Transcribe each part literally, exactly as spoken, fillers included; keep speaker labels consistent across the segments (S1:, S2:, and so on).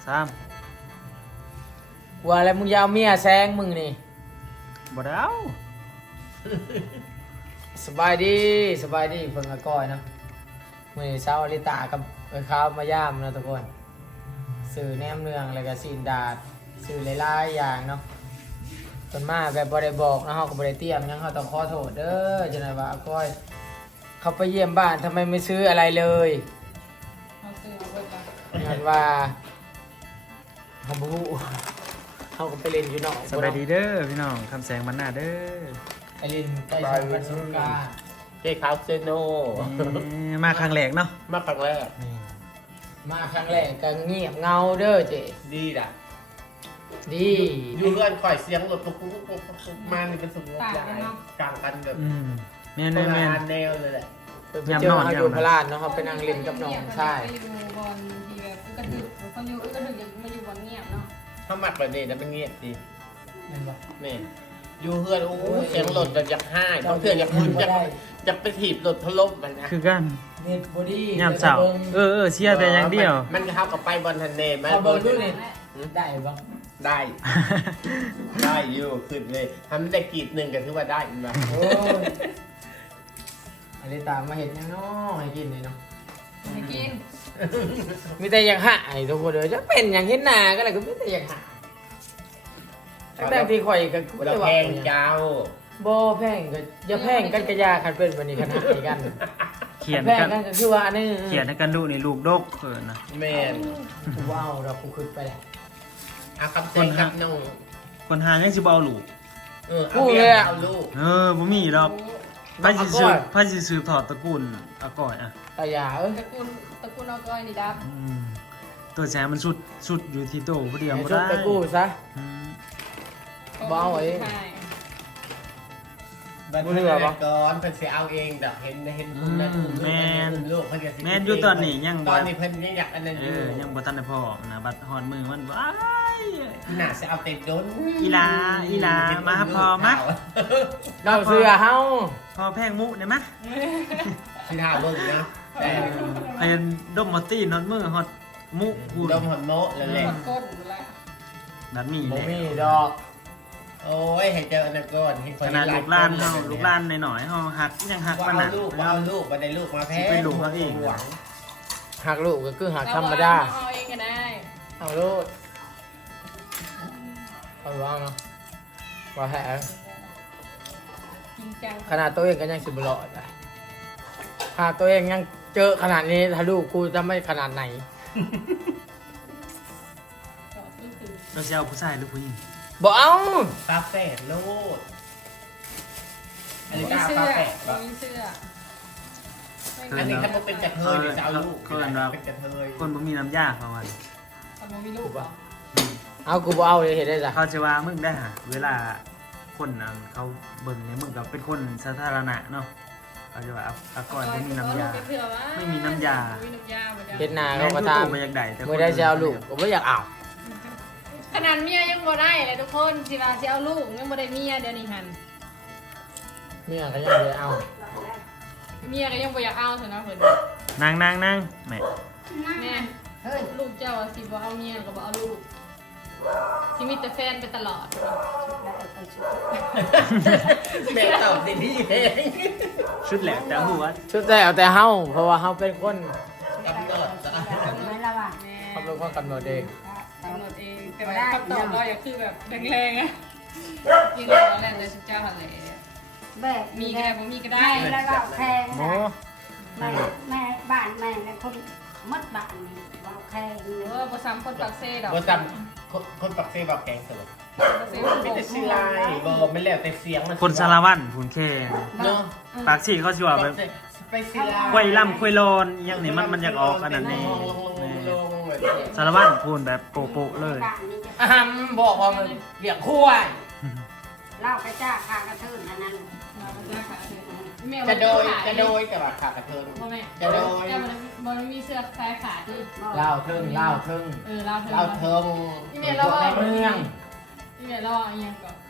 S1: สาม
S2: ว่าแล้วมึงอยาวเมียแซงมึงนี่
S1: บ่ได้เอา
S2: สบายดีสบายดีเพิ่งอาก้อยเนาะมื้อนี้เช้าอลิตากับเอ้ยข้าวมาย่ามเนาะทุกคนสื่อแนมเนืองแล้วก็ซีนดาดสื่อหลายๆอย่างเนาะจนมาแบบบ่ได้บอกนะเฮาก็บ่ได้เตรียมหยังเฮาต้องขอโทษเด้อจังได๋ว่าอาก้อยเขาไปเยี่ยมบ้านทำไมไม่ซื้ออะไรเลย
S3: เอาซื้อเอาไว้ก่อน
S2: งานว่าเฮาบ่ฮู้เฮาก็ไปเล่นอยู่นอก
S1: สบายดีเด้อพี่น้องคำแสงมันหน้าเด้อ
S2: ไปเล่นใกล้สงกรานต์สงกรานต์
S4: เจ๊ขาวเซโน
S1: นี่มาครั้งแรกเนาะ
S4: มาครั้งแรก
S1: นี่
S2: มาครั้งแรกก็เงียบเงาเด้อเจ
S4: ดีด่ะ
S2: ดี
S4: อยู่เพื่อนคอยเสียงรถปุ๊บปุ๊บปุ๊บปุ๊บมานี่เป็นสมมติใหญ่กลางกันแบบ
S1: อืมแม่น
S4: คน
S1: แม่น
S4: ละแนวเลยแหละ
S2: ไปเจอเขาอยู่พลาดเนาะเขาไปนั่งเล่นกับน้องใช่
S3: ไปอยู่บอลทีแบบอึกกระดึกคนอยู่อึกกระดึกยังมาอยู่บอลเงียบเนาะ
S4: ถ้ามัดแบบนี้นะเป็นเงียบดี
S2: เห็นปะ
S4: นี่อยู่เพื่อนโอ้เสียงรถจะอยากให้บางเพื่อนอยากพื้นจะจะไปถีบรถทะลุมันนะ
S1: คือกัน
S2: เน็ตบอดี้
S1: ยามเช้าเออเออเชียร์แต่อย่างเดียว
S4: มันเข้ากับไปบอลทันเนม
S2: เขาเบิร์ดูนี่ได้ปะ
S4: ได้ ได้อยู่ขึ้นเลยทำได้กีดหนึ่งก็ถือว่าได้มา
S2: โอ้ยอะไรตามมาเห็นยังเนาะให้กินนี่เนาะ
S3: ไปกิน
S2: มีแต่อยากหายทุกคนเลยจะเป็นอย่างเห็นหน้าก็เลยก็มีแต่อยากหายตั้งที่ข่อยก็ไม่
S4: เรา
S2: ได้ว่า
S4: แพงเจ้า
S2: บ่แพงก็อย่าแพงกันกระยาคันเป็นวันนี้คันหายกัน
S1: เขียน
S2: แพง
S1: กัน
S2: กันก็คือว่าอันนี้
S1: เขียนให้กันดูนี่ลูกดกเออนะ
S4: แม่น
S2: ว้าวเราคุยไปแล้ว
S4: อาคำเซ็งครับน้อง
S1: คนหายังสิบ่เอาลูก
S4: เออเอาเบียร์เอาลูก
S1: เออบ่มีดอกไผสิสืบไผสิสืบทอดตระกูลอาก่อยอ่ะ
S2: กระยาเอ้ย
S3: ตระกูลตระกูลเอาก้อยนี่ดับ
S1: อืมตัวแสมันสุดสุดอยู่ที่โตผู้เดียว
S2: ให้
S1: บ่
S2: ชุด
S1: ได้
S2: ไปกู้ซะ
S1: อืม
S2: เบาไว้
S3: ใช่
S4: บันเทิงก่อนเพิ่นสิเอาเองดอกเห็นเห็นคุณนะคุณลูกลูกเพิ่นก็สิ
S1: แม่นอยู่ตอนนี้ยัง
S4: ต
S1: บ่
S4: อนนี้เพิ่นยังอยากอันนั้นอ
S1: เอยู่ อยังบ่ทันได้พอนะบัดฮอดมือมันว้าย
S4: น่าสิเอาเต็มโดน
S1: อีลาอีลามาหาพอมา
S2: เราเสือเฮา
S1: พอแพงมุได้มั้ย
S4: สิท่าเบิ่งนะแต่
S1: ใครดมมอตตี้นอนมือฮอดมุพูด
S4: ดมหอมโมะแล้วแหละ
S3: กดก้นแหละ
S1: นัดมี
S2: บ่
S1: แหละ
S2: มีดอก
S4: โอ้ยให้เจออันนั้นก่อนเห็นค
S1: ขนาดลูกหลานเฮาลูกหลานหน่อยๆเฮาหักยังหัก
S4: ว่า
S1: ปาน
S4: เอา
S1: น่ะ
S4: ลูกว่าเอาลูกว่าได้ลูกมาแพ้
S1: สิเป็นลูกเขาเอง
S4: หวัง
S2: หักลูกก็คือหักธรรมดา
S3: เอาเองก็ได้
S2: เอาลูกเอาว่าเนาะว่าแห
S3: จริงจัง
S2: ขนาดตัวเองก็ยังสิบหลอดอะหากตัวเองยังเจอขนาดนี้ถ้าลูกกูจะไม่ขนาดไหน
S3: ก็คือคือ
S1: เราจะเอาผู้ชายหรือผู้หญิง
S2: บอกเอา
S4: ปลาแฝดโลดอันนี้
S3: มี
S4: กล้า
S3: เสื้
S4: ป
S3: อ
S4: ลาแฝดปะ
S3: มีเสื้อ
S4: อันนี้ถ้ามันเป็นกระเทยเนี่ยจะเอาลูกเป็นกระเทย
S1: คนบ่มีน้ำยาเขาว่า
S3: ทำไมมีลูกเหรอ
S2: เอากูบอกเอาเลยเห็นได้จ้ะ
S1: เขาจะว่ามึงได้หาเวลาคนนั้นเขาเบิ่งเนี่ยมึงก็เป็นคนสาธารณะเนาะเขาจะว่าเอาเอาก่อนบ่มีน้ำยา ไม่มีน้ำยา
S3: ไม่มีน้ำยาหมด
S2: เห็นหน้า
S1: แม่
S2: เขา
S1: น
S2: ก็
S1: ทุก
S2: ตาม
S1: ตัวไปอยากได้แต่
S2: เมื่อได้จะเอาลูกผมไม่อยากเอา
S3: ขนาดเมียยังบ่ได้เลยทุกคนสิว่าสิเอาลูกยังบ่ได้เมียเดี๋ยวนี้หัน
S2: เมียก็ยังไม่เอา
S3: เมียก็ยังบ่อยากเอาซะนะเพิ่น
S1: นางนางนางแม่
S3: แม่ลูกเจ้าอะสิบ่เอาเมียก็บ่เอาลูกสิมีแต่แฟนไปตลอด
S4: แม่ตอบดีดีเอง
S1: ชุดแหลกแต่หัว
S2: ชุดแต่เอาแต่เฮาเพราะว่าเฮาเป็นคน
S4: กำหนด
S5: ไม่ละว่ะ
S3: แม่
S2: เขาเป็นคนกำหนดเอง
S3: กำหนดเองแต่ว่าคำตอบเราอย่าคือแบบแรงๆอะยิงเราแรงเลยสุดเจ้าหันเลย
S5: แบบ
S3: มีก็ได้บ่มีก็ได้
S5: ไม่ละว่าแพง
S2: โอ้
S5: แม่แม่บ้านแม่เป็นคนมัดบ้านนี่ว่าแพง
S3: เออบ่ซ้ำคนปากเซ่ดอก
S4: บจำคนปักเซ่บอกแกงเสือ
S3: ปากเซ่
S4: ไม่ได้ชื่ออะไรบอกไม่แล้วแต่เสียงมัน
S1: คนสารวัตรผุนแค่
S4: เนาะ
S1: ปากซี่เขาสิว่าแบบ
S4: ไปศิลา
S1: ควยล่ำควยโลนอหยังนี่มันมันอยากออกอันนั้นนี่สารวัตรพูนแบบโปะโปะเลย
S5: บ้านนี่จะ
S2: อาหามบอกว่ามันเลี้ยงควาย
S5: เล่าไปจ้าข้ากระทืนอันนั้น
S4: จะโดยจะโดยแต่ว่าขากระเทิง
S3: พ่อแม่
S4: จะโดย
S3: แต่มันมันมีเสื้อคลายขาที่
S2: เล่าเทิงเล่าเทิง
S3: เออเราเธอ
S4: เราเทิง
S3: นี่แม่เรา
S2: ในเมือง
S3: นี่แม่เราอย่างก่อน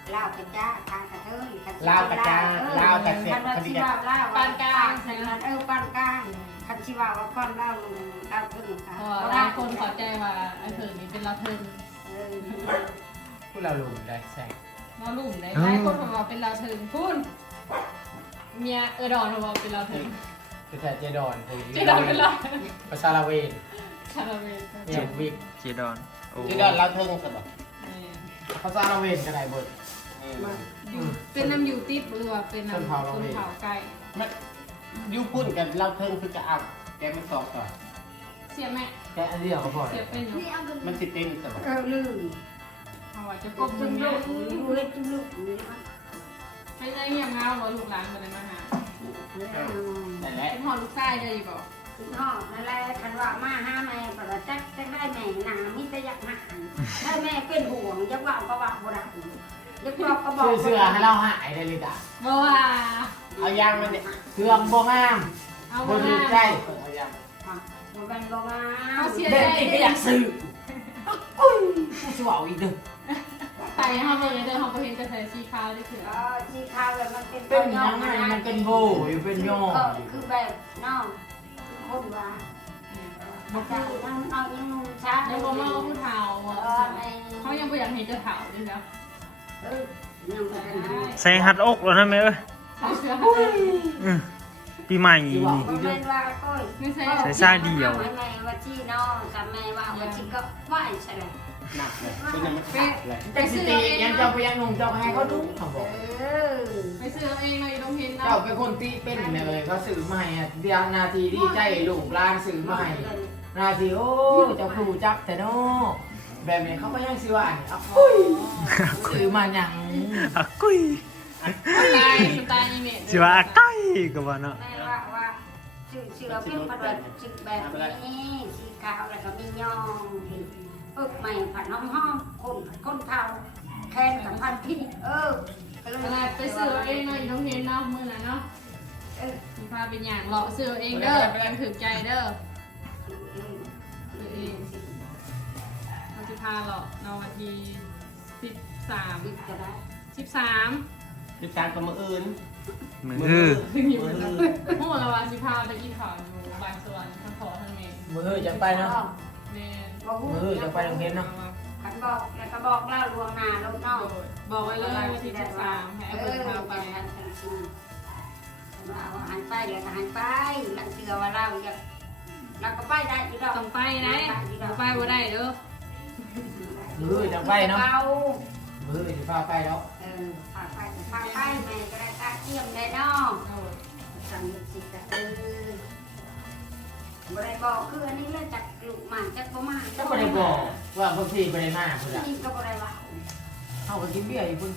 S5: ลาวกระจ้าทางกระเทย
S4: ลาวกระจ้าลาวกระเสร็จ
S5: คัน
S4: คดี
S5: ชิ
S4: กัน
S5: ว่าลาวปานกลางเออปานกลางคันชิว่าว่าก้อนลาวลาวถึงค่ะ
S3: เพราะว่าหลายคนเข้าใจว่าไอ้เถิงนี่เป็นเราเถิง
S5: เออ
S2: พูดเราลุงได้แซง
S3: เราลุ่มได้หลายคนเขาบอกเป็นเราเถิงพูนเมียเออดอนเขาบอกเป็นเราเถิง
S2: คือแต่เจดอนคือ
S3: เจดอนเป็นเรา
S2: ภาษาลาเวน
S3: คาราเมล
S2: เมียวิก
S1: เจดอนโอ้
S4: ที่ด้านเราเทิงสบาย
S2: ภาษาลาเวนก็ได้เบิด
S3: อยู่เป็นน้ำยูติดหรือว่าเป็นน้ำ
S2: ชนเผ่าเรา
S3: ชน
S2: เอง
S3: เผ่าไก่
S4: มันยูพุ่นกันเราเทิงคือจะเอาแกมันสองต่อ
S3: เสียแม่
S2: แค่อันเดียวเขาพอ
S3: เสียเป็นอยู่
S4: มันสิเต้นสบาย
S5: เออลืม
S3: เขาว่าจะก
S5: ก็
S3: บ
S5: จุ
S3: จุ่
S5: ่
S3: ม
S5: ม
S3: ลู
S5: ลู
S3: ก
S5: กดูเล็กจุ่มลูก
S3: ให้ได้เงียบเงาว่าลูกหลานกันเลยมาหา
S4: แต่และ
S3: เป็นพ่อลูกชายได้อยู่บ่
S5: คุณพ่อนั่นแหละคันว่ามาห้าแม่ก็จะจักจักได้แม่หนามิตรยักหนาได้แม่เป็นห่วงยักว่าก็ว่าบ่ได้ยักว่าก็บอก
S2: ซื้อเสื้อให้เราหายได้เลยจ้ะ
S3: บ่ว่า
S4: เอายางมันเนี่ย
S2: เครื่องบ่งาม
S3: เอา
S2: บ่
S3: บ่
S2: ถูก
S3: ว่า
S2: ใจ
S4: เอายาง
S5: มันเป็นบ่งา
S3: เขา
S5: ม
S3: เสีย
S2: เด็
S3: ใจ
S2: กอีกก็อยากซื้ออุ้ยกูจะเอาอีกเด้อ
S3: ไปเฮาเบิ่งเด้อเฮาบ่เห็นจะใส่สีขาวได้คือ
S5: เออที่ข้าวแล้วมันเป็น
S2: เป็นยังไงมันเป็นโบอยู่เป็นย่อ
S5: ก็คือแบบน้องคนว่าบ่คือน้องน้องยังนุ่มช้า
S3: ยังบ่มาเอาผู้เฒ่า
S5: เอ
S3: อะ
S5: อแม่
S3: เขายังบ่อยากเห็นเจ้าเฒ่าด้วยแล้ว
S5: เออยังบ่ได้
S1: ใส่หัดอกแล้วนะแม่เอ้ย
S3: เขาเชื่อ
S1: อืมปีใหม่นี่
S5: บ่แม่นว่าก้อย
S3: ไม่ใช่
S1: ใส่ซ่าเดียว
S5: แม่ว่าที่น้องกับแม่ว่าว่าที่ก็ไหวใช่ไหม
S4: หนักเลยเป็นยังมันขาดเลย
S2: แต่สิตียังเจ้าไปยังนุ่งเจ้าให้เขาดูเขาบอก
S5: เออ
S3: ไปซื้อเอาเองเลยต้องเห็นนะ
S2: เจ้าเป็นคนตีเป็นแม่เลยเขาสื่อมาให้อะเดียวนาทีดีใจลูกหลานสื่อมาให้นาทีโอ้เจ้าครูจักแต่โน่แบบนี้เขาก็ยังสิว่าอันนี้อ่ะอุ้ยสื่อมาหยัง
S1: อะกุ้ย
S3: สไตล์สไตล์อีเมจ
S1: สิว่าอะก้อยก็ว่าเนาะ
S5: แม่ว่าว่าชื่อชื่อเราเป็นพันธุ์ชื่อแบบนี้สีขาวแล้วก็มียองเออใหม่ผัดน้องห้องคนคนเผาแทนกับพันพี่เออ
S3: เวลาไปซื้อเอาเองเลยต้องเห็นเนาะมื้อนั้นเนาะ
S5: เออ
S3: มีพาเป็นอย่างเลาะซื้อเอาเองเด้อยังถึงใจเด้อซื้อเองมันจะพาเลาะเนาะวันที่สิบสาม
S5: บิดก็ได้
S3: สิบสาม
S4: สิบสามกับมืออื่น
S1: มือฮือ
S3: ขึ้นอยู่บนนั้นโอ้เราว่าสิพาไปกินข้าวอยู่บางส่วนทั้งขอทั้งเมน
S2: มือจะไปเนาะ
S3: เมน
S2: มือจะไปโรงเรียนเนาะ
S5: ขันบอกแล้วก็บอกเล่าลวงหน้าลูกน้อง
S3: บอกไว้เลยวันที่สิบสามให้
S5: เอ
S3: เพิ่
S5: อน
S3: พาไป
S5: ไปหันไปชิมว่าเอาหันไปแล้วก็หันไปหลังเสือว่าเราอยากเราก็ไปได้อยู่ดอก
S3: ต้องไปไหนบ่ไปบ่ได้เด้อ
S2: มือจะไปเนาะ
S5: เบา
S2: มือจะพาไปแล้ว
S5: เออพาไปพาไปแม่ก็ได้ตาเทียมได้เนาะสั่งสิจะเออบ่ได้บอกคืออันนี้เลยจักลูกมาจักบ่มา
S2: ก็ไม่ได้บอกว่าบางทีไม่ได้มาคุณอะ
S5: นี่ก็บ่ได้ว่า
S2: เขาก็กินเบียร์อยู่คุณ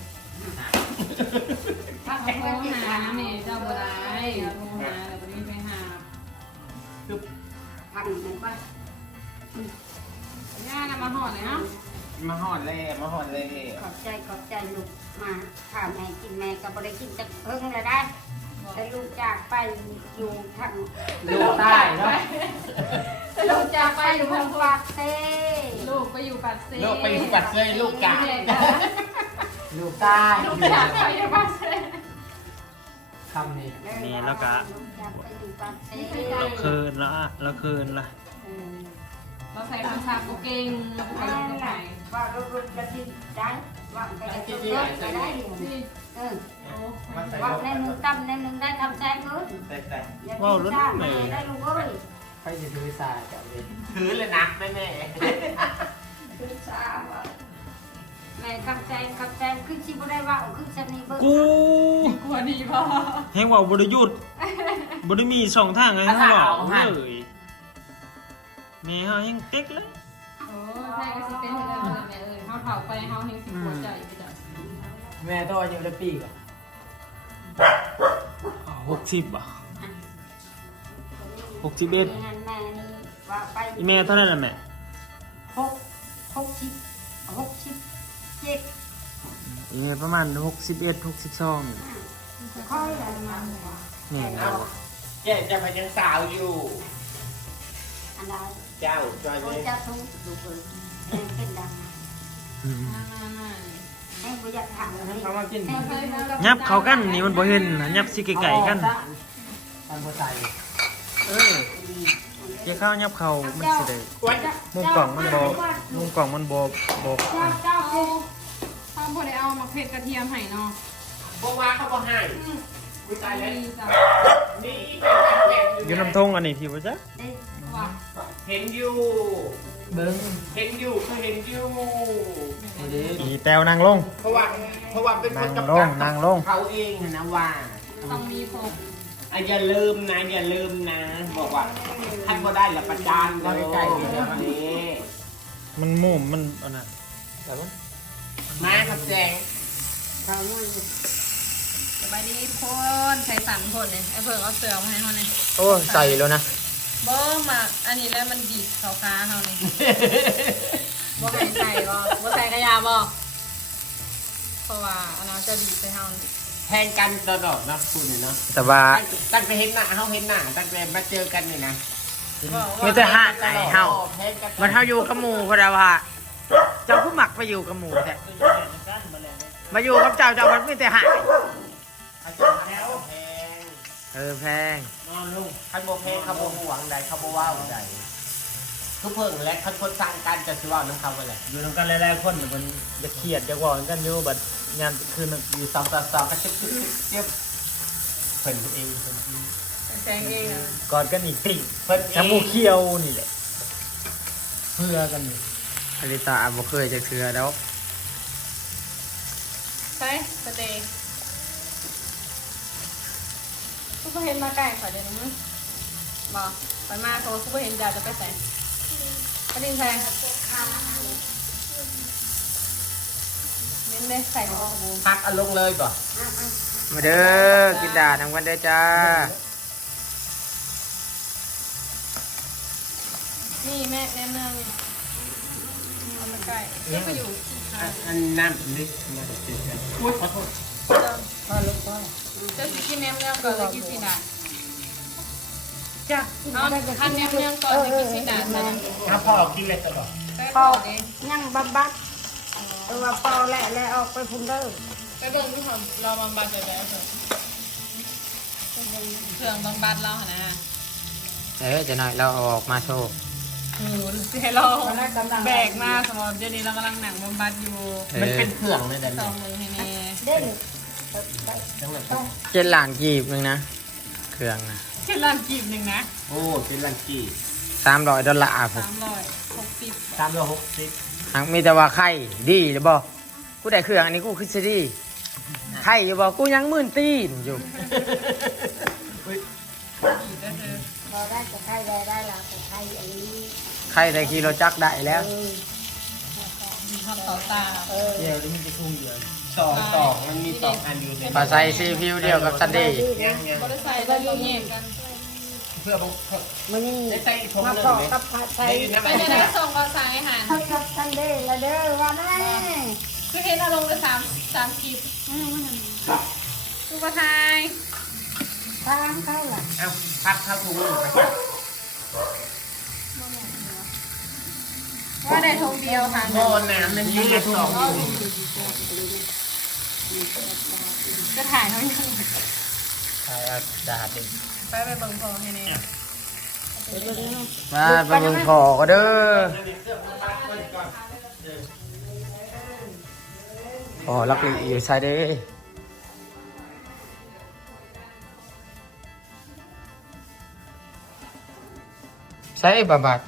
S5: ถ้า
S3: เอา
S5: เป็น
S3: โทร
S5: แบบนี้
S3: หาแม่เจ้าบ่ได้เอาโทรหาแล้วบ่ได้ไปหา
S5: ทำมันว่า
S3: ย่าน่ะมาหอดเลยเนาะ
S4: มาหอดเลยมาหอดเลย
S5: ขอบใจขอบใจลูกมาข้าแม่กินแม่ก็บ่ได้กินจักเพิ่งเลยได้แต่ลูกจากไปอยู่ทาง
S2: ลูกใต้เนาะ
S3: ลูกจะไปอยู่
S5: ทา
S3: ทาง ง
S5: ปากเต้
S3: ลูกไปอยู่ปัดเซ
S4: ลูกไปอยู่ปัดเลยลูกกะ
S2: ลูกใต้
S3: ลูกอยากไปอยู่ปัดเซ
S2: คำนี้
S1: นี่แล้วก็
S5: ลูกจากไปอยู่ปากเต้
S1: เราเคินละเราเคินละ
S3: เราใส่คำสาปกูเก่งเราไปอยู่ตรงไหน
S5: ว่าลูกลูกจะกินได้ว่าไปจะกินเยอะไปได้
S3: นี่
S5: เออ
S3: โอ้
S5: ว่าในหนึ่งตั้มในหนึ่งได้ทำแซงเงิน
S4: แต่แต่
S5: อย่ากินซ่าแม่ได้ลูกเอ้ย
S2: ใครจะดูวิสาจับเลย
S4: ถือเลยนะแม่แม่
S5: กินซ่าว่าแม่คำแซงคำแซงคือชิบุได้ว่าคือชนีเบิ้ง
S1: กู
S3: กลัวดีพอ
S1: แฮงเว่าบ่ได้หยุดบ่ได้มีช่องทางให้เฮาเว้าเลยแม่เฮายังเต็กเลย
S3: โอ้ใช่ก็สิเป็นที่เราแม่เอ้ยเขาเผาไปเขาเฮงสิปวดใจไปจ้ะ
S2: แม่ตัวอยู่ในปีกอะ
S1: หกสิบอ่ะ หกสิบเอ็ด
S5: แม่นี่ว่าไป
S1: อีแม่เท่านั้นน่ะแม่
S5: หกหกสิบหกสิบเจ็ด
S1: อีแม่ประมาณหกสิบเอ็ด หกสิบสอง
S5: ค่อยอะไรมา
S1: แม่น
S4: เอาแกจะพยังสาวอยู่
S5: อันใด
S4: เจ้าจอย
S5: โอ้
S4: เลย
S5: จะทุกดูเลยเป็นดัง
S1: อืม
S3: มามามา
S5: ให้บ่อยากถามเลย
S2: เขามากิน
S5: ให้เพิ่นเอากับ
S1: ยับเข้ากันนี่มันบ่เห็นนะยับสิไกลๆกัน
S2: ทำภาษาอยู่
S1: เออเดี๋ยวเข้ายับเข้ามันสิได้
S4: วัน
S1: มุมกล่องมันบ่มุมกล่องมันบ่บ่
S5: เจ้าเจ้า
S3: เอาข้าวโพดได้เอามาเผ็ดกระเทียมให้เนาะ
S4: พวกว่าเขาบ่ให้อุ้ยตายแล้ว
S3: นี่จ้ะ
S4: นี่เป็นแบ่ง
S1: อยู่น้ำทงอันนี้พี่บ่จ๊ะ
S3: ว่า
S4: เห็นอยู่
S2: เบิ้ง
S4: เห็นอยู่คือเห็นอยู่
S1: อีแตวนางลง
S4: เพราะว่าเพราะว่าเป็นคน
S1: นั่ง
S4: กำ
S1: ล
S4: กับ
S1: งนั่งลง
S4: เขาเองนะว่า
S3: ต้องมีผง
S4: อ่ะอย่าลืมนะอย่าลืมนะ บอกว่าท่านก็ได้ละประจานเลยนี่
S1: มันมุมมันอันน่ะ
S2: แต่ว่า
S4: มาครับแจง
S5: เขามัน
S3: สบายดีทุกคนใช้สันผลเลยไอ้เพิ่งเอาเสือมาให้เขาเนี่ย
S2: โอ้ใส่แล้วนะ
S3: บ่มาอันนี้แล้วมันดีดเขาค้าเขาเนี่ยบ่ให้ใส่บ่บ่ใส่กระยาบ่เพราะว่าอันนั้นจะดีดใส่เฮา
S4: แทงกันตลอดนะคุณเนาะ
S1: แต่ว่า
S4: ตั้งแต่เห็นหน้าเขาเห็นหน้าตั้งแต่มาเจอกันนี่นะ
S1: มีแต่หาไอ้เฮา
S4: แทงกัน
S1: มันเฮาอยู่กับหมู่เพราะว่าเจ้าผู้หมักไปอยู่กับหมู่แท้มาอยู่กับเจ้าเจ้ามันมีแต่หา
S4: อาจารย์แล้วแพง
S1: เออแพง
S4: นอนลุงขันโบเพงขันโบหวังใดขันโบว่าวใดทุกเพิ่งและขันคนสร้างกันจะสิว่าน้ำเขาไปเลย
S1: อยู่นำกันหลายๆคนมันจะเครียดจะว่ากันอยู่บัดยามคืนนึง
S4: อยู่สองต่อสองก็เจ็บเจ็บเจ็บเพิ่นเองเพิ่นเอง
S3: แซงเองอะ
S1: กอดกันอีกติ
S4: เพิ่นเอง
S1: ชามูเขียวนี่แหละเพื่อกันนี่อลิตาบ่เคยจะเถือแล้ว
S3: ใช่สเตย์กูก็เห็นมาไก่ขอเดี๋ยวนี้บ่ไปมาโทรกูก็เห็นจ่าจะไปใส่กระดิ่งแพงเน้นเลยใส่หมวกบู
S4: พักเอาลงเลยป่ะ
S1: มาเด้อกินดาทำกันเด้อจ้า
S3: นี่แม่แม่เนืองนี่เอามาไก่ก็ไปอยู่
S4: อันนั้นนี่มาติดกันอุ้ยขอโทษ
S3: จะกินแหนมเนืองก่อนแล้วกินสีดาจ้ะเอาคันแหนมเนืองก่อนแล้วกินสีดาจ้ะ
S4: ถ้าพ่อกินอะไรตลอด
S3: ไปเป่าเอง
S5: ยังบับบัดตัวเป่าแหละแล้วออกไปพุ่นเด้อ
S3: ไปเบิ่งที่เขาเราบำบัดไปแล้วเถอะเครื่องบำบัดเราหนะ
S1: เอ๊ะจะหน่อยเราเอาออกมาโชว์
S3: หนูให้เราแบกมาสมมติเดี๋ยวนี้เรากำลังหนังบำบัดอยู่
S4: มันเป็นเครื่องเลยแต่
S3: สองมือให้แน่
S5: เด่น
S4: ทั้งหมด
S1: เจ็ดหลานกีบนึงนะ เครื่องนะ
S3: แค่ล้านกีบหนึ่งนะ
S4: โอ้เป็นลังกี้
S1: สามร้อยดอลลาร์ผม
S3: สามร้อยหกสิบ
S4: สามร้อยหกสิบ
S1: หากมีแต่ว่าไข่ดีหรือบ่กูได้เครื่องอันนี้กูคือสิดีไข่อยู่บ่กูยังมื่นตีนอยู่
S3: อีกก็คือ
S5: พอได้จะไข่ได้ได้ละจะไข่อันนี้
S1: ไข่ได้กิโลจักได้แล้ว
S3: มีความต่อตา
S5: เออ
S1: เดียวนี่มันจะคุ้งเดียว
S4: สองสองมันมีสองอันอยู่ใน
S1: ปลาไซซีฟิวเดียวกับซันดี้
S4: ยังยัง
S3: บริษัทเราต้องแยกกัน
S4: เพื่อบอก
S5: มันนี่
S4: ได้ใส่ทง
S5: มา
S4: เลย
S5: พอ
S4: ไหม
S5: กับผัดไทย
S3: ไปจะได้ส่งกอสายอาหาร
S5: เขากับซันเดย์ละเด้อว่าได้
S3: คือเห็นอารมณ์ไปสามสามคลิปลูกกระทาย
S5: ทางเขาล่ะ
S4: เอ้าพักเข้าถุงหนึ่งไปจ้ะ
S3: ว่าได้ทงเดียวค่ะ
S4: โอ้น้ำมันยืดสองอยู่
S3: จะถ่ายเขายัง
S1: ไข่อาดาดดิ
S3: ไปไปเบิ่งพอให้แน่
S1: มาไปเบิ่งพอก็เด้อพอลักลีอยู่ไซเด้ใช่บาบัด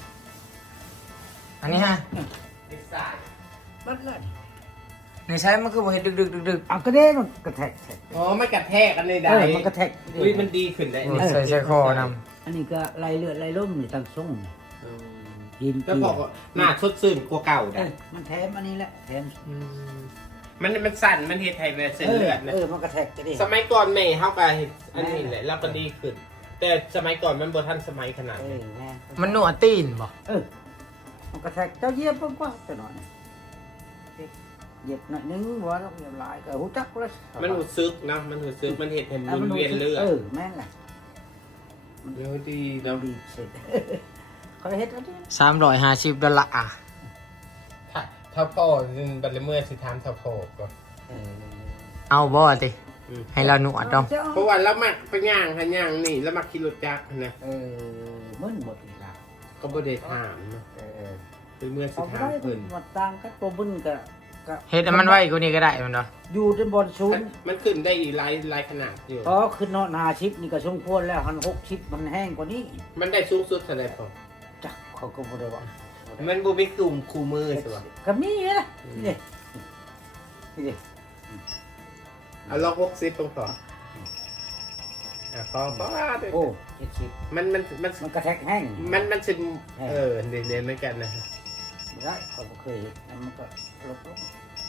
S1: อันนี้ฮะ
S5: บัดเลย
S1: นี่ใช้มันคือบ่เห็นดึกดึกดึกดึก
S5: เอากระเด้มันกระแทก
S4: อ๋อไม่กระแทกกันเลยได้
S5: เออมันกระแทก
S4: อุ้ยมันดีขึ้นได้
S1: โอ้
S4: นี่
S1: ใส่ใส่คอน
S6: อันนี้ก็ไล่เลือดไล่ล่มนี่ตั้งส่งกิน
S4: แล้วบอกว่าหน้าสดชื่นกว่าเก่า
S6: เอ
S4: ได้
S6: อมันแถมอันนี้แหละแถม
S4: มันมันสั่นมันเฮ็ดให้แบบเส้นเลือดนะ
S6: เออมันกระแทกกันดิ
S4: สมัยก่อนแม่เฮาก็เฮ็ดอันนี้แหละแล้วก็ดีขึ้น แต่สมัยก่อนมันบ่ทันสมัยขนาด
S6: เอ
S4: นี้
S6: อแม่
S1: มันหนวดตีนบ่
S6: เออมันกระแทกเจ้าเหยียบเพิ่งกว่าแต่หน่อยเหยียบหน่อยนึงว่าเราเหยียบหลายก็หูจักแล้ว
S4: มันรู้สึกนะมันรู้สึกมันเฮ็ดให้หมุนเวียนเลือด
S6: เออแม่นแหละ
S4: เดี๋ยวดี
S6: เรา
S4: เนาะ
S6: ดีเสร็จเขาเฮ็ดอันนี้
S1: สามร้อยห้าสิบดอลลาร์
S4: ถ้าถ้าพ่อบัดละเมื่อสิถามถ้าพ่อก่อน
S2: เอาบ่ติให้เราหนวดดอง
S4: เพราะว่าเรามักไปย่างหันย่างนี่แล้วมักขี่รถจักรนะ
S6: เออมึนหมดอีกแล้ว
S4: ก็บ่ได้ถามนะ
S6: เออ
S4: เป็นเมื่อสิ
S6: เอา
S4: ถาม
S6: ได้
S4: เพิ่น
S6: หมดต่างกันตัวมึนก็ก็
S2: เฮ็ดให้มันไว้กว่านี้ก็ได้มันเนาะ
S6: อยู่จนบนศูนย์
S4: มันขึ้นได้อีกหลายหลายขนาดอยู่
S6: อ๋อขึ้นเนาะนาชิปนี่ก็สมควรแล้วหันหกชิปมันแห้งกว่านี้
S4: มันได้สูงสุดเท่าไหร่พ่อ
S6: จักเขาก็บ่ได้ว่า
S4: มันบ่มีกลุ่มคู่มือใช่ป่ะ
S6: ก็มีนะนี่นี่นี่
S4: เอาลองหกสิบตรงต่ออ่ะพอพอว่าเด้อ
S6: โอ้เจ็ดชิป
S4: มันมันมัน
S6: มันกระแทกแห้ง
S4: มันมันสิเออเด่นๆเหมือนกันนะฮะ
S6: ไม่ได้เขาบ่เคยเห็นแล้วมันก็ลดลง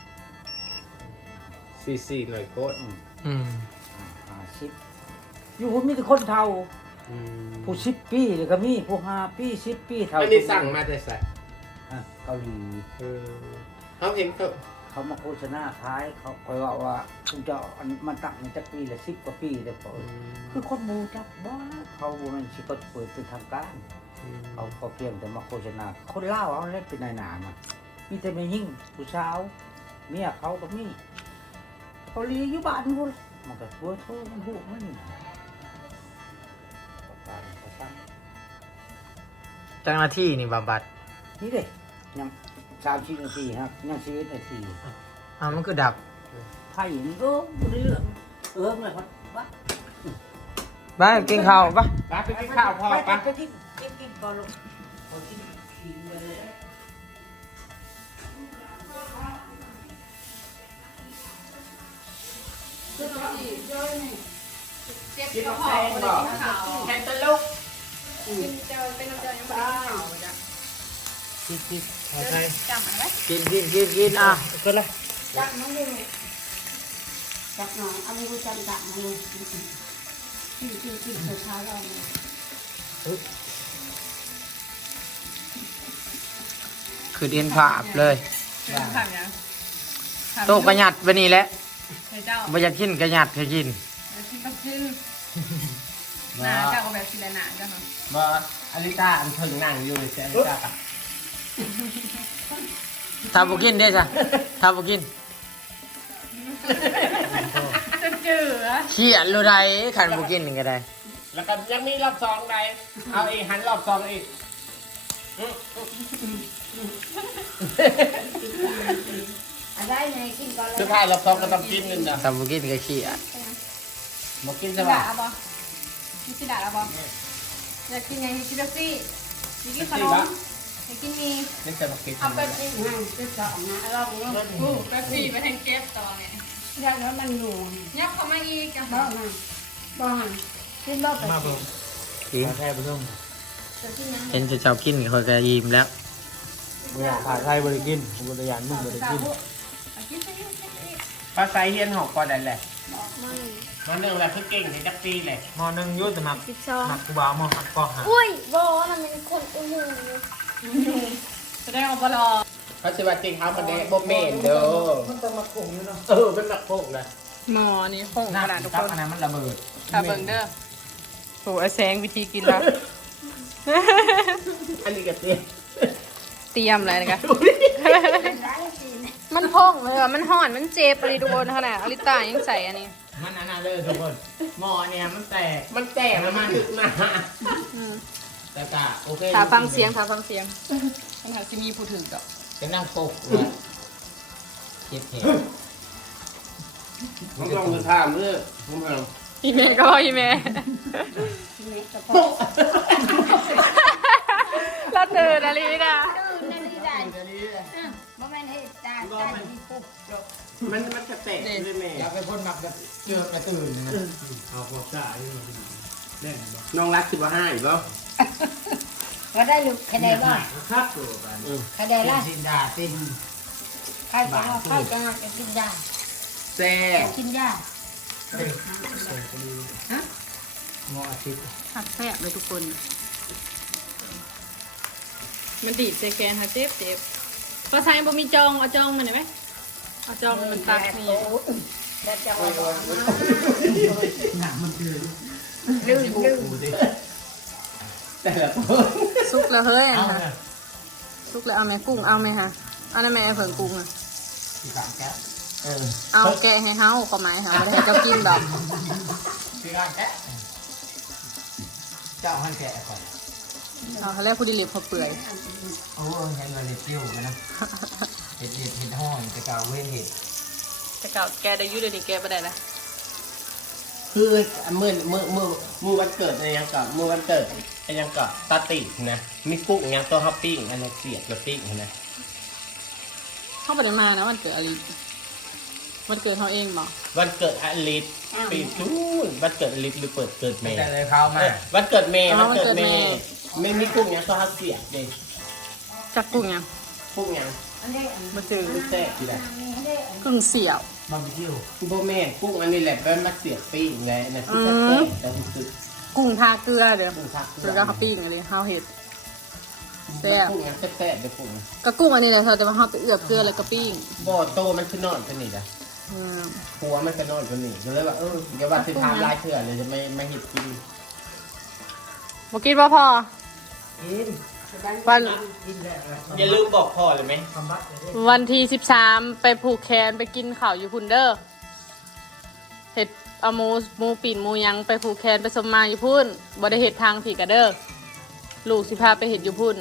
S4: ซีซีหน่อยโคตร
S6: อืม
S2: อืม
S6: ห้าชิปอยู่ผมมีแต่คนเฒ่า
S4: อืม
S6: ผู้สิบปีเลยก็มีผู้ห้าปีสิบปีเท่า
S4: อันนี้สั่งมาแต่ใส่
S6: อ่ะเกาหลี
S4: เออเขาเห็นเขา
S6: เขามาโฆษณาขายเขาคอยว่าว่าคุณจะเอาอันมันตั้งมันจะปีละสิบกว่าปีเลยพอคือคนหมูจับบ้าเขาบ่แมันสิเขาเปิดเป็นทางการเขาเขาเพียงแต่มาโฆษณาคนเล่าวเอาเล่นเป็นนายหนามันมีแต่ไม่ยิ่งผู้สาวเมียเขาก็มีเขาเลียอยู่บ้านพุ่นมันก็ตัวโทษมันหูมันนี่ประการประกัน
S2: เจ้าหน้าที่นี่บำบัด
S6: นี่เด้ยังสามสิบนาทีครับยังชีวิตนาที
S2: อ้าวมันคือดับ
S6: ไผ่มันก็บ่ได้เรื่องเออเลยครับวะ
S2: ไปกินข้าวปะ
S4: ไปไปกินข้าวพ่อ
S6: ไป
S4: ไป
S6: ไปกินกินกินก่อนลูกขอกินกินเลย
S3: เจ็บกระเพาะบ่ได้กินข้าว
S4: แคนตาลูก
S3: กินเจอเป็นน้ำเจอยังบ่ได้กินข้าวจ้ะ
S2: กินกิน
S3: จำมันไว้
S2: กินกินกินกินอ่ะก็เลย
S5: จักน้องดูจักน้องอันนี้กูจำจักมาเลยที่ที่ที่สุดท้ายเราเนี่ย
S2: คือเรียนภาพเลย
S3: เป็นถามยัง
S2: โตกระหยัดไปนี่แหละ
S3: เฮ้ยเจ้า
S2: บ่อยากกินกระหยัดให้กิน
S3: เดี๋ยวกินปักขึ้นหนาเจ้าก็แบบสิละหนาเจ้าค่ะ
S4: บออลิต้าอันถึงนั่งอยู่เสียอลิต้าปะ
S2: ถ้าบ่กินได้จ้ะถ้าบ่กิน
S3: จะเจือ
S2: เขียนรู้ได้คันบ่กินนี่ก็ได้
S4: แล้วก็ยังมีรอบสองใดเอาอีกหันรอบสองอีก
S5: อะไรไงกินก่อนเลย
S4: สุดท้ายรอบสองก็ต้องกินนึงนะ
S2: ถ้าบ่กินก็เขียน
S4: มากิน
S3: สิ
S4: ใช่
S3: ด่า
S4: ปะ
S3: เอาบ่มีสิด่าเอาบ่อยากกินไงกินกาแฟอยากกินขนมอยากกินมี
S4: นี่จะมากิน
S3: เอาไปอีก
S5: นั่งจะสองนะลองลอง
S3: อู้กาแฟไปแทงเก็บต่อไง
S5: อยากแล้วมันอยู่
S3: ยับเข้ามาอีกจ้ะ
S5: บ้ามาบ้าขึ้นบ้าไป
S2: กิน
S6: แค่ไปส่ง
S5: จะขึ้นยัง
S2: เห็นเจ้ากินก็ก็ยิ้มแล้ว
S6: บ่อยากขาดไทยบ่ได้กินผมบ่ได้ยานมึงบ่ได้กิน
S3: กินไปกินไปกิน
S4: ภาษาเฮียนหอกก่อนได้แหละ
S5: ไม่
S4: มันหนึ่งแหละคือเก่งในจักปีเลย
S2: มอนึงอยู่แต่มัก
S5: สิบสอง
S2: มักกูบ่าวมอหักก็หา
S5: อุ้ยโบมันเป็นคนอุ้ย
S3: แสดงว่าบ่รอ
S4: เขาชื่อว่าจริงเขามันเด้บ่เมนเด้อ
S6: มันต้องมาคงอยู่เนาะ
S4: เออมันหนักโคกนะ
S3: หมอนี่ห้องกระดาษทุกคน
S2: อันนั้นมันระเบิด
S3: ถ้าเบิ่งเด้อโหไอ้แสงวิธีกินแล้ว
S4: อันนี้ก็เตี้ย
S3: เตรียมอะไรนะคะ มันพองเลยอ่ะ มันห่อน มันเจ็บอะไรทุกคนขนาดอลิตายังใส่อันนี้
S2: มันอันนั้นเลยทุกคนหมอเนี่ยมันแตก
S4: มันแตกแล้วมันถึกหนา
S3: อืม
S2: แต่ก็โอเค
S3: ถาฟังเสียงถาฟังเสียงปัญหาสิมีผู้ถือกับ
S2: จะนั่งปกเลยเจ็บแผล
S4: ผมลองดูถามเด้อผมเอา
S3: อีเมก็อีเมละเตือนอะไรนะ
S5: นั่นนี่ได้บ่แม่นเฮ็ดจ้าจ้าที่ปุ๊บ
S4: มันมันจะแตกเลยแม่
S2: อยากเป็นคนมักแบบเจอกระตื่นนะ
S6: เอาพวกซ่าอยู่เล่นบ่
S4: น้องรักสิบห้าอีกบ่
S5: ก็ได้อยู่แค่ใดบ่
S6: คักตัวกัน
S5: แค่ใดล่ะ
S2: สินดาติน
S5: ใครจะใครจะจะกินยา
S4: แซ่
S5: กินยา
S2: หมออาทิตย์
S3: หักแทบเลยทุกคน มันดีดใจแกนค่ะเจ็บเจ็บภาษาบ่มีจองเอาจองมันได้ไหมเอาจองมันตักนี่
S5: แล้วจะว่า
S6: หนักมันคือ
S5: ลืมลืม
S4: แต่ละคน
S3: ซุกแล้วเฮ้ยอันค่ะซุกแล้วเอาไหมกุ้งเอาไหมคะอันนั้นแม่เผิงกุ้งอะ
S4: ที่สามแก้วเออ
S3: เอาแกะให้เฮาก็หมายค่ะบ่ได้ให้เจ้ากินดอก
S4: ที่สามแก้วเจ้าหันแกะก่อน
S3: เอาเขาเรียกผู้ดิลิฟพอเปื่อย
S2: โอ้ยยังเงินในติ้วกันนะเห็ดเห็ดเห็ดห้องจะกล่าวเว้นเห็ด
S3: แต่เก่าแกได้อยู่เดี๋ยวนี้แกบ่ได้ละ
S4: คือเมื่อเมื่อเมื่อเมื่อวันเกิดอะไรยังก่อนเมื่อวันเกิดอะไรยังก่อนตาตินะมีกุ้งยังตัวฮับปิ้งอันนี้เสียดกับปิ้งนะ
S3: เฮาบ่ได้มานะวันเกิดอลิวันเกิดเฮาเองบ่
S4: วันเกิดอลิสปีนู้นวันเกิดอลิสหรือเปิดเกิดเมย์
S2: แต่เลยเข้ามา
S4: วันเกิดเมย์วันเกิดเมย์ไม่มีกุ้งยังตัวฮับเสียดเลย
S3: จักกุ้งยัง
S4: กุ้งยัง
S5: อันนี้อัน
S3: บ่จือ
S4: กุ้งแซ่บทีละ
S5: นี้อันนี้อัน
S3: กุ้งเสี่ยว
S2: บาร์บีคิว
S4: กุ้งโบแม่กุ้งอันนี้แหละเป็นมาเสียบปิ้งไงนะคือ
S3: อื
S4: แซ่
S3: ม
S4: บแต่คือ
S3: กุ้งทาเกลือเด้อ
S4: กุ้งทัก
S3: หรือก็ข้าวปิ้งอะไรเฮาเฮ็ดแซ่บ
S4: กุ้งยังแซ่บๆเลยกุ้ง
S3: ก็กุ้งอันนี้แหละแต่ว่าเฮาไปเอือบเกลือแล้วก็ปิ้ง
S4: บ่อโตมันคือนอนสนิทอะ
S3: อืม
S4: หัวมันก็นอนสนิทก็เลยว่าเออเดี๋ยวว่าจะทำลายเถื่อนเลยจะไม่ไม่เห็ดกิน
S3: บ่กินบ่พอ
S2: กิน
S3: วัน
S2: กินแล้ว
S4: อย่าลืมบอกพ่อเลยไหม
S2: คำบักเลย
S3: วันที่สิบสามไปผูกแขนไปกินข้าวอยู่พุ่นเด้อเฮ็ดเอาหมูหมูปีนหมูหยังไปผูกแขนไปสมมาอยู่พุ่นบ่ได้เฮ็ดทางผีกะเด้อลูกสิพาไปเฮ็ดอยู่พุ่น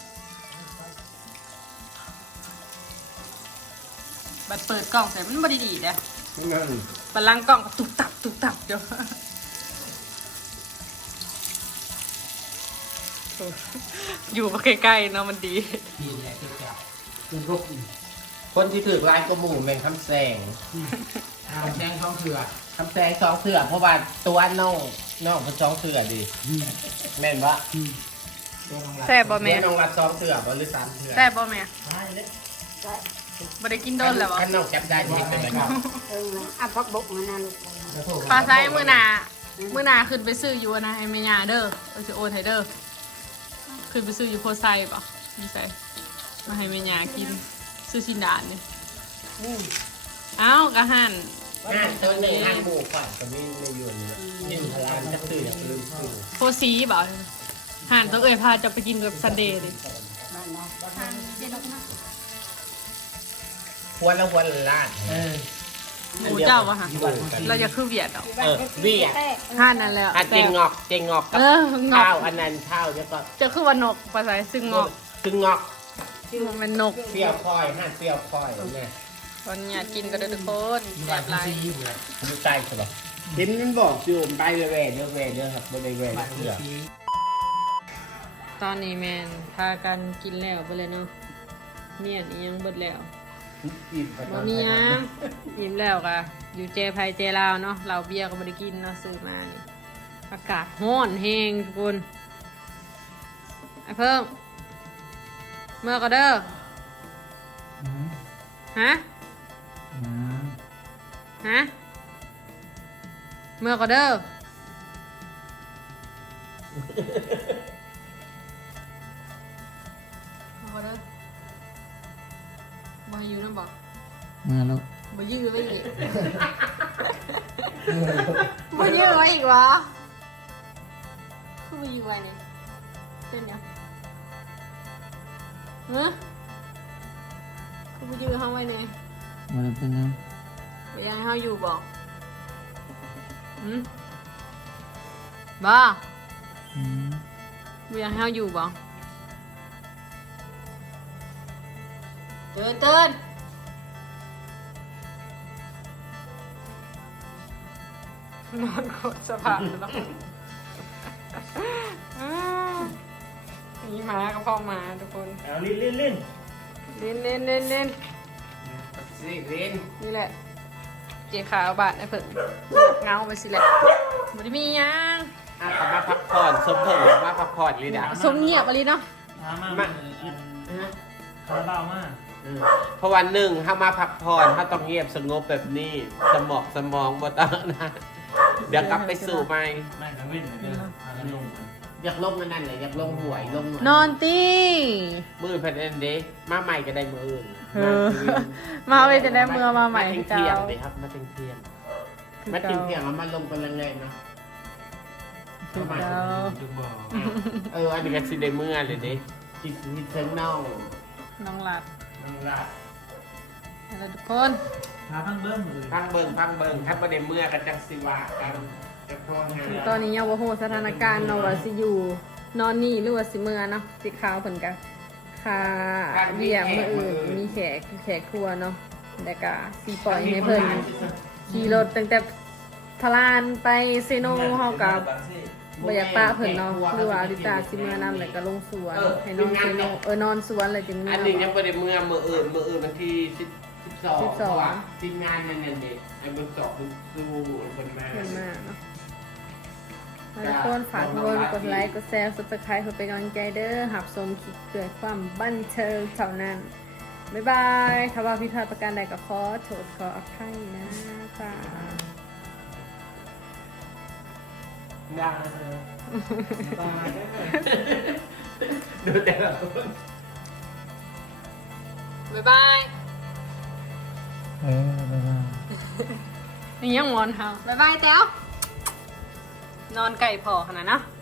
S3: บัดเปิดกล้องใส่มันบ่ได้ดีเด้อ
S4: นั่น
S3: บัดลังกล้องก็ตุกตับตุกตับเดี๋ยวอยู่มาใกล้ๆเนาะมันดี
S2: กินแหละกินแก้วกินพวกอีก
S4: คนที่ถือลายก็หมู่แมงคำแสง
S2: เอาแดงท้องเถื่อ
S4: คำแสงสองเสือเพราะว่าตัวน้องน้องเป็นสองเสือดีแม่นปะ
S3: แซ่บบ่แม่
S4: น้องรับสองเสือบ่หรือสามเสือ
S3: แซ่บบ่แม่
S2: ใช่เลย
S3: บ่ได้กินโดนแล้วบ่
S4: ถ้าน้องจับได้จะเป็นแบบ
S5: เอออ่ะพักบกมันนั่น
S3: ปลาไซมื้อหน้ามื้อหน้าขึ้นไปซื้ออยู่นะให้แม่ย่าเด้อเอาสิโอนให้เด้อขึ้นไปซื้ออยู่โพไซบ่มีไสมาให้แม่ย่ากินซื้อชินดานนี่เอ้ากะหั่น
S4: งานตัวหนึ่งงานหมู่ก่อนก็มีในยวนนี่แหละยิ่งพลานจะตื่นอยากลืมตื่น
S3: โพซีบ่หั่นต้องเอ้ยพาจะไปกินกับซันเดย์ดิ
S5: บ้านนะหั่นเด็ดออกมา
S4: หัวละหัวละลาด
S2: เออ
S3: หมูเจ้าบ่ฮะ
S4: อยู่กัน
S3: เราจะคือเวียดดอก
S4: เออวี่อ่ะ
S3: หั่นนั่นแหละ
S4: อ่ะเจงงอกเจงงอกกับ
S3: เอองอ
S4: ข้าว
S3: ก
S4: อันนั้นข้าวแล้วก็
S3: จะคือว่านกปลาไซซึ่งงอก
S4: คืองอก
S3: มันเป็นนก
S4: เปรี้ยวคอยห้าเปรี้ยวคอยเนี่ย
S3: ตอนนี้กินก็ได้ทุกคน
S2: มี
S3: แบ
S2: บ้าน
S3: บ
S2: ที่
S3: ไร
S2: ซีอยู่เลย
S4: ดูใต้ใช่ปะเห็นมันบอกอยู่ไปเลยแว่เยอะแว่เยอะครับไม่ได้แว่
S2: บ้าน
S4: เย
S2: ที่
S4: อะ
S2: ซี
S3: ตอนนี้แมนพากันกินแล้วไปเลยเนาะเมียนอียังเบิดแล้ว
S4: อิ่มไป
S3: บ่มีหยังอิ่มแล้วกะอยู่เจไพเจลาวเนาะเราเบียร์ก็บ่ได้กินเนาะซื้อมานี่อากาศร้อนแห้งทุกคนไอ้เพิ่งเมื่อก็เด้อ
S2: อืม
S3: ฮะ
S2: อืม
S3: ฮะเมื่อก็เด้อเมื่อก็เด้อบ่ให้อยู่นำบ่
S2: มาแล้ว
S3: บ่ยื้อไว้อีก บ่ยื้อไว้อีกวะคือบ่ยื้อไว้นี่เป็นหยังฮะคือบ่ยื้อเฮาไว้นี่
S2: มาแล้วเป็นยัง
S3: บ่อยากให้เฮาอยู่บ่หืมบ่
S2: อืม
S3: บ่อยากให้เฮาอยู่บ่เตือนเตือนนอนโคตรสภาพแล้วอ้าวนี่หมากับพ่อหมาทุกคน
S1: เอาลิ้นลิ้นลิ้น
S3: เล่นเล่นเล่นเล่น
S4: สิเล่น
S3: นี่แหละ เจ๊ขาวบาทไอ้เพิ่งเงาไปสิแหละบ่ได้มีหยัง
S4: อ่ะกลับมาพักผ่อนสมเพิ่งมาพักผ่อนเลยนะ
S3: สมเงียบอะไรเนาะ
S1: มามา
S4: มา
S1: มาคาราบาวมา
S4: เพราะวันหนึ่งถ้ามาพักผ่อนถ้าต้องเงียบสงบแบบนี้สมองสมองบ่ต้องนะเดี๋ยวกลับไปสู่ใหม่
S1: ไม่กระเว้นเด้อพากันลงมา
S4: อยากลงนั่นนั่นเลยอยากลงหวยลง
S3: นอนตี
S4: มือแผ่นเอ็นเดมาใหม่ก็ได้มืออื่น
S3: เออมาเว้ยจะได้เมื่อมาใหม่
S4: มาเที่ยงๆเลยครับมาเที่ยงเที่ยงๆมาเที่ยงเที่ยงๆแล้วมาลงกันแรงๆเนาะ
S3: คือเจ้า
S1: จุกบ่อ
S4: เอออันนี้ก็สิได้เมื่อเลยเด้ที่ที่เทิงเน่า
S3: น้องหลัด
S4: เน้องรัก
S3: แล้วทุกคน
S1: หาพังเบิ้งมือ
S4: พังเบิ่งพังเบิ่งถ้าประเด็นเมื่อกันจังสิวะกันจะโทษงาน
S3: ตอนนี้ยังบ่ฮู้สถานการณ์เนาะว่าสิอยู่นอนนี่หรือว่าสิเมื่อเนาะสิข่าวเพิ่นก็ค่าเบี้ยมื้ออื่นมีแขกแขกครัวเนาะแล้วก็สิปล่อยให้เพิ่นขี่รถตั้งแต่พลานไปเซโนเฮากับบ่อยากป้าเพิ่นเนาะหรือว่าอลิตาสิเมื่อนำแล้วก็ลงสวนให้น้องเซโนเออนอนสวนแล้วจึงเมื่
S4: อัน
S3: อ
S4: นี้ยังประเด็นเมื่อมืออื่นมืออื่นวันที่สิบสิบสอง
S3: สิบสอง
S4: ทีมงานนั่นเด็กไอ้เบอร์สองสู้คนมา
S3: เพิ่นมาเนาะทุกคนฝากทุกคนกดไลค์กดแชร์ Subscribe เพื่อเป็นกำลังใจเด้อหับชมคลิปเพื่อความบันเทิงเท่านั้นบ๊ายบายถ้าว่าผิดพลาดประการใดก็ขอโทษขออภัยนะคะ
S4: ได้ดูแต่ละคน
S3: บ๊ายบาย
S2: เออบ๊ายบาย
S3: นี่ยังงอนเฮาบ๊ายบายแต้วนอนไก่พอขนาดนะ